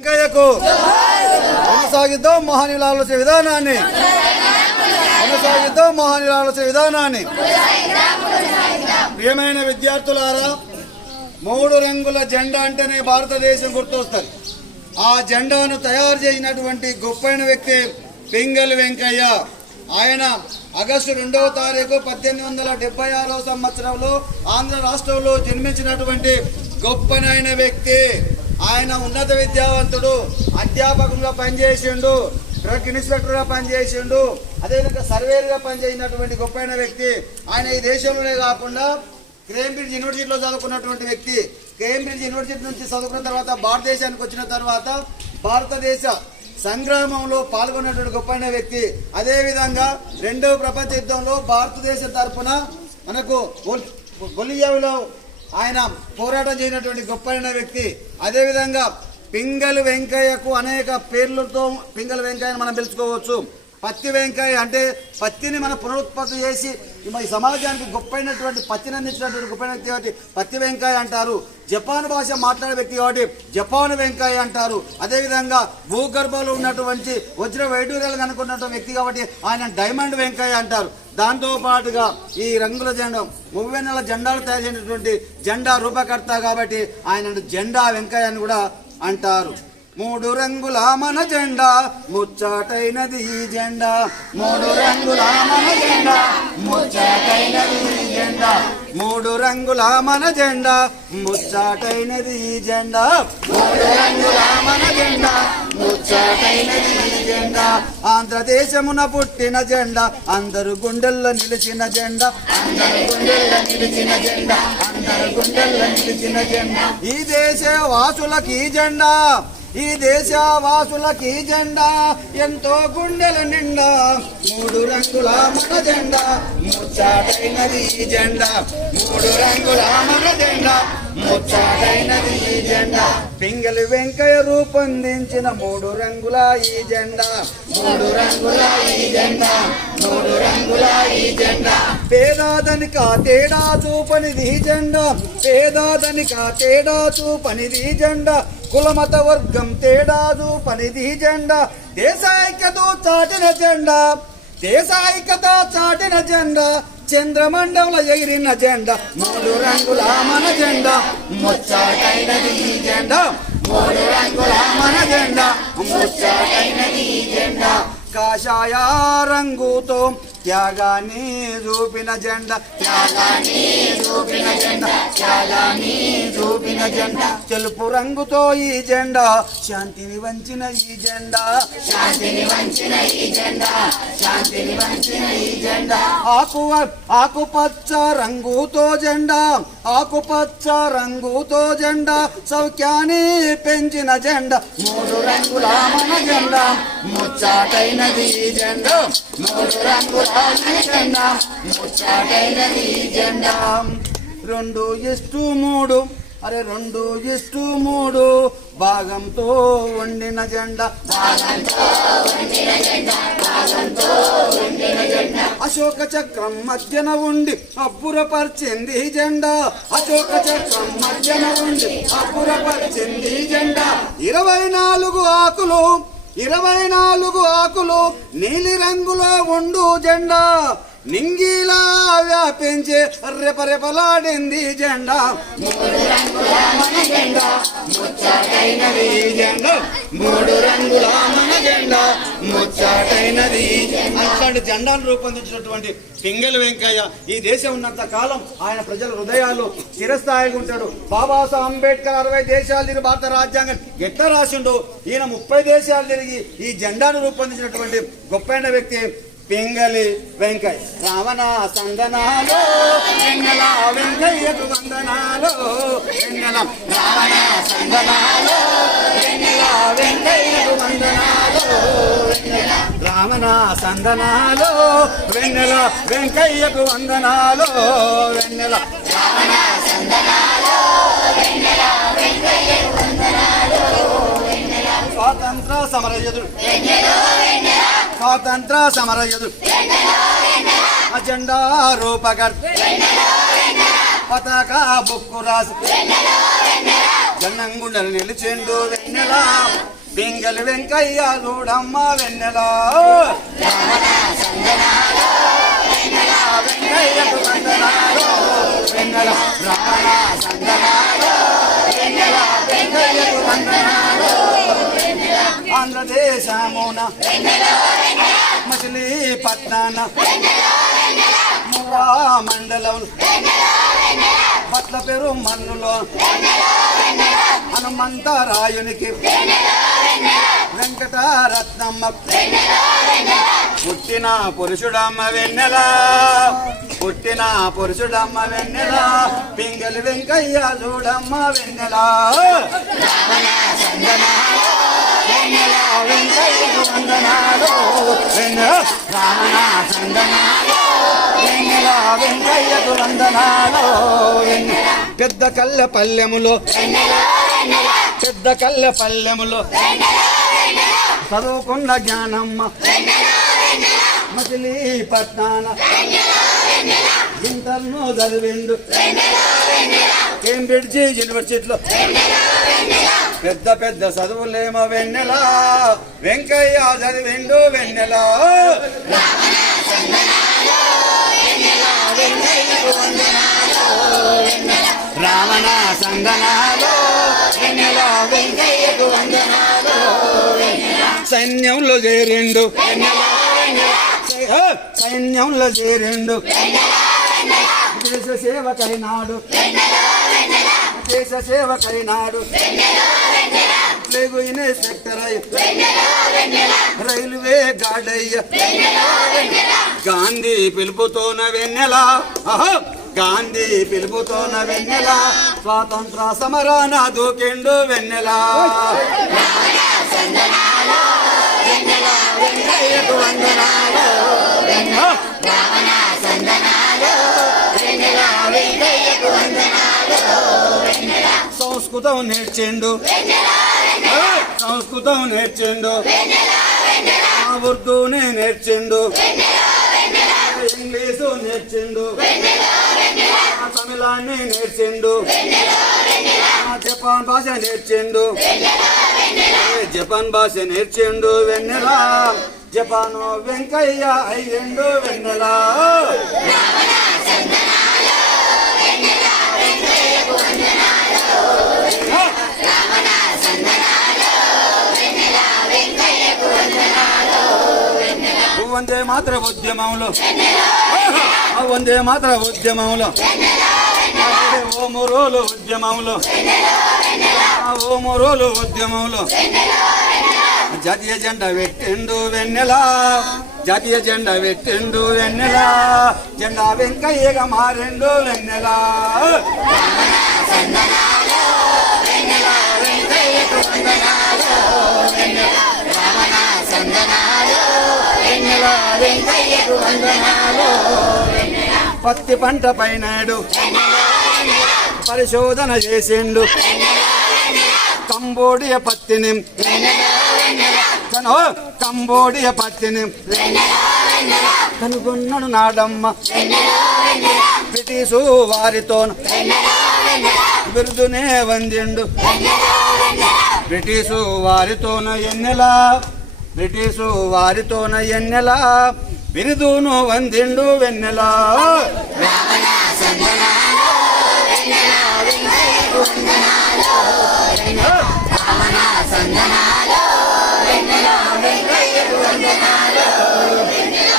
వెంకయ్యకు కొనసాగిద్దాం మహానీయుల ఆలోచన విధానాన్ని. కొనసాగిద్దాం మహానీయుల ఆలోచన విధానాన్ని. ప్రియమైన విద్యార్థులారా మూడు రంగుల జెండా అంటేనే భారతదేశం గుర్తొస్తుంది. ఆ జెండాను తయారు చేసినటువంటి గొప్పైన వ్యక్తి పింగల్ వెంకయ్య. ఆయన ఆగస్టు రెండవ తారీఖు పద్దెనిమిది వందల డెబ్బై ఆరవ సంవత్సరంలో ఆంధ్ర రాష్ట్రంలో జన్మించినటువంటి గొప్పనైన వ్యక్తి. ఆయన ఉన్నత విద్యావంతుడు అధ్యాపకంగా పనిచేసిండు డ్రగ్ ఇన్స్పెక్టర్గా పనిచేసిండు అదేవిధంగా సర్వేర్గా పనిచేసినటువంటి గొప్పైన వ్యక్తి. ఆయన ఈ దేశంలోనే కాకుండా కేంబ్రిడ్జ్ యూనివర్సిటీలో చదువుకున్నటువంటి వ్యక్తి. కేంబ్రిడ్జ్ యూనివర్సిటీ నుంచి చదువుకున్న తర్వాత భారతదేశానికి వచ్చిన తర్వాత భారతదేశ సంగ్రామంలో పాల్గొన్నటువంటి గొప్పైన వ్యక్తి. అదేవిధంగా రెండవ ప్రపంచ యుద్ధంలో భారతదేశం తరఫున మనకు బొలియాలో ఆయన పోరాటం చేసినటువంటి గొప్పైన వ్యక్తి. అదేవిధంగా పింగళి వెంకయ్యకు అనేక పేర్లతో పింగళి వెంకయ్యను మనం పిలుచుకోవచ్చు. పత్తి వెంకాయ అంటే పత్తిని మనం పునరుత్పత్తి చేసి ఈ సమాజానికి గొప్పైనటువంటి పత్తిని అందించినటువంటి గొప్పైన వ్యక్తి కాబట్టి పత్తి వెంకాయ అంటారు. జపాన్ భాష మాట్లాడే వ్యక్తి కాబట్టి జపాన్ వెంకాయ అంటారు. అదేవిధంగా భూగర్భంలో ఉన్నటువంటి వజ్ర వైడూర్యాలు కనుక్కున్నటువంటి వ్యక్తి కాబట్టి ఆయన డైమండ్ వెంకాయ అంటారు. దాంతోపాటుగా ఈ రంగుల జెండా ముప్పై నెలల జెండాలు తయారు చేసినటువంటి జెండా రూపకర్త కాబట్టి ఆయన జెండా వెంకయ్య అని కూడా అంటారు. మూడు రంగుల మన జెండా ముచ్చాటైనది ఈ జెండా. మూడు రంగుల మన జెండా ముచ్చాటైనది ఈ జెండా. మూడు రంగుల మన జెండా ముచ్చాటైనది ఈ జెండా. మూడు రంగుల మన జెండా ముచ్చటైనది ఈ జెండా. ఆంధ్రదేశమున పుట్టిన జెండా అందరు గుండెల్లో నిలిచిన జెండా. అందరు గుండెల్లో నిలిచిన జెండా అందరు గుండెల్లో నిలిచిన జెండా. ఈ దేశ వాసులకి ఈ జెండా. ఈ దేశవాసులకి జెండా ఎంతో గుండెల నిండా మూడు రంగుల మన జెండా ముచ్చాటైనది ఈ జెండా మూడు రంగుల మన జెండా ముచ్చాటైనది ఈ జెండా. పింగళి వెంకయ్య రూపొందించిన మూడు రంగుల ఈ జెండా మూడు రంగుల ఈ జెండా మూడు రంగుల ఈ జెండా. పేదాదనిక తేడా చూపనిది ఈ జెండా పేదాదనిక తేడా చూపనిది ఈ జెండా కులమత వర్గం తేడాదు పనిది జెండా. దేశ చాటిన జెండా. దేశ చాటిన జెండా. చంద్రమండలంలో ఎగిరిన జెండా. మూడు రంగుల మన జెండా. ముచ్చాటైనది ఈ జెండా. మూడు రంగుల మన జెండా. ముచ్చాటైనది ఈ జెండా. కాషాయ రంగుతో త్యాగాన్ని చూపిన జెండా. త్యాగాన్ని చూపిన జెండా. తెలుపు రంగుతో ఈ జెండా శాంతిని వంచిన ఈ జెండా. శాంతిని వంచిన ఈ జెండా శాంతిని వంచిన ఈ జెండా. ఆకు ఆకుపచ్చ రంగుతో జెండా ఆకుపచ్చ రంగుతో జెండా సౌఖ్యాన్ని పెంచిన జెండా. మూడు రంగుల మన జెండా ముచ్చాటైనది ఈ జెండా. మూడు రంగుల జెండా ముచ్చాటైనది ఈ జెండా. రెండు ఇష్టు మూడు. అరే రెండు ఇష్టు మూడు. భాగంతో వండిన జెండా. అశోక చక్రం మధ్యన ఉండి అబ్బురపరిచింది జెండా. అశోక చక్రం మధ్యన ఉండి అబ్బురపరిచింది జెండా. ఇరవై నాలుగు ఆకులు ఇరవై నాలుగు ఆకులు నీలి రంగులో ఉండు జెండా. నింగిలా వ్యాపించే రెపరెపలాడింది ఈ జెండా. మూడు రంగుల మన జెండా. ముచ్చటైనది. అట్లాంటి జెండాను రూపొందించినటువంటి పింగళి వెంకయ్య ఈ దేశం ఉన్నంత కాలం ఆయన ప్రజల హృదయాలు చిరస్థాయిగా ఉంటాడు. బాబాసాహెబ్ అంబేద్కర్ అరవై దేశాలు తిరిగి భారత రాజ్యాంగం ఎట్లా రాసిండు ఈయన ముప్పై దేశాలు తిరిగి ఈ జెండాను రూపొందించినటువంటి గొప్పైన వ్యక్తి పింగళి వెంకయ్య రావణ సందనాలు వెంగళ వెంకయ్యకు వందనాలు వెంగళ రావణ సందనాలు వెంగళ వెంకయ్యకు వందనాలు రావణ సందనాలు వెన్నెల వెంకయ్యకు వందనాలు వెన్నెల రావణ సందనాలు వెన్నెల వెంకయ్యకు వందనాలు స్వాతంత్ర సమరయోధుడు. స్వాతంత్ర సమరయోధుడు. అజెండా రూపకర్త పతాక బుక్కు రాసు జన్నంగుండలు నిలిచిండు వెన్నెల. పింగలి వెంకయ్య చూడమ్మ వెన్నెల. రమణ సంగనాలో వెన్నెల. వెంకయ్యకు వందనాలు వెన్నెల రమణ సంగనాలో వెన్నెల వెంకయ్యకు వందనాలు ఆంధ్రదేశమున. మచిలీపట్నాన మువ్వా మండలం. పట్ల పేరు మన్నులో. హనుమంతరాయునికి వెంకటరత్నమ్మ. పుట్టిన పురుషుడమ్మ వెన్నెల. పుట్టిన పురుషుడమ్మ వెన్నెల. పింగలి వెంకయ్య చూడమ్మ వెన్నెల. వెన్నెల వెంకయ్యకు వందనాలు వెన్నెల వెన్నెల వెంకయ్యకు వందనాలు వెన్నెల పెద్ద కళ్ళ పల్లెములో పెద్ద కళ్ళ పల్లెములో. చదువుకున్న జ్ఞానమ్మ మచిలీపట్నాన ఇంటర్నో చదివిండు. కేంబ్రిడ్జ్ యూనివర్సిటీలో. పెద్ద పెద్ద చదువులేమో వెన్నెల? వెంకయ్య చదివిండు వెన్నెల? రావణ సంగనాలు వెన్నెల? వెంకయ్యకు వందనాలు సైన్యంలో చేరిండు. సైన్యంలో చేరిండు. దేశ సేవకైనాడు దేశ సేవకైనాడు. Plague inspector railway Gadayya. Gandhi పిలుపుతోన వెన్నెల. గాంధీ పిలుపుతోన వెన్నెల. స్వాతంత్ర సమరాన దూకెండు వెన్నెల వెన్నెల వెన్నెల సంస్కృతం నేర్చిండు? సంస్కృతం నేర్చిండు? మా ఉర్దూనే నేర్చిండు? ఇంగ్లీషు నేర్చిండు? తమిళాన్ని నేర్చిండు? జపాన్ భాష నేర్చిండు? జపాన్ భాష నేర్చిండు వెన్నెల? జపాను వెంకయ్య అయ్యిండు వెన్నెలా? వందే మాత్ర ఉద్యమంలో. ఆ వందే మాత్ర ఉద్యమంలో. ఓము రోలు ఉద్యమంలో. ఆ ఓ రోజులు ఉద్యమంలో. జాతీయ జెండా పెట్టిండు వెన్నెలా. జాతీయ జెండా పెట్టిండు వెన్నెలా. జెండా వెంకయ్యగా మారిండు వెన్నెలా. వెంకయ్యకు వందనాలు, వెన్నెల. రమణ సందనాలు, వెంకయ్యకు వందనాలు. పత్తి పంట పైనాడు. పరిశోధన చేసిండు. కంబోడియ పత్తిని. కను పత్తిని కనుగొన్నడు నాడమ్మ. బ్రిటిషు వారితో బిరుదునే వందిండు. బ్రిటిషు వారితోన ఎన్నెలా బ్రిటిషు వారితోన ఎన్నెల? బిరుదును వందిండు వెన్నెల?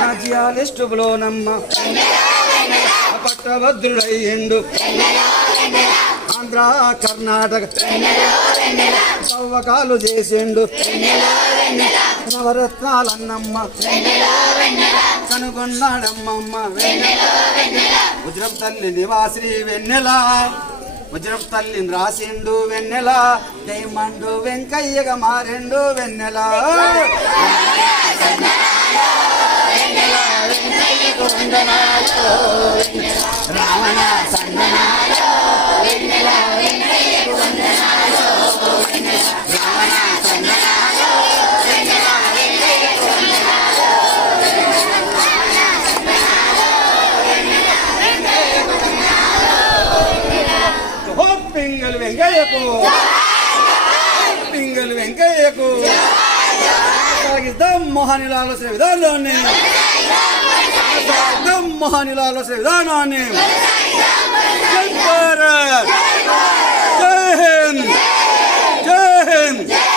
రాజ్యాలిస్టులో నమ్మ పట్టభద్రుడయ్యిండు. ఆంధ్ర కర్ణాటక తవ్వకాలు చేసిండు. నవరత్నాలన్నమ్మ కనుగొన్నాడమ్మమ్మ ఉజ్రం తల్లి నివాసి వెన్నెల ఉజ్రం తల్లిని రాసిండు వెన్నెల దైమండు వెంకయ్యగా మారిండు వెన్నెల రావణ సందనాలు వెంకయ్యకు. సాగిద్దాం మహానీయుల ఆలోచన విధానాన్ని. సాగిద్దాం మహానీయుల ఆలోచన విధానాన్ని. జై భారత్. జై హింద్. జై హింద్.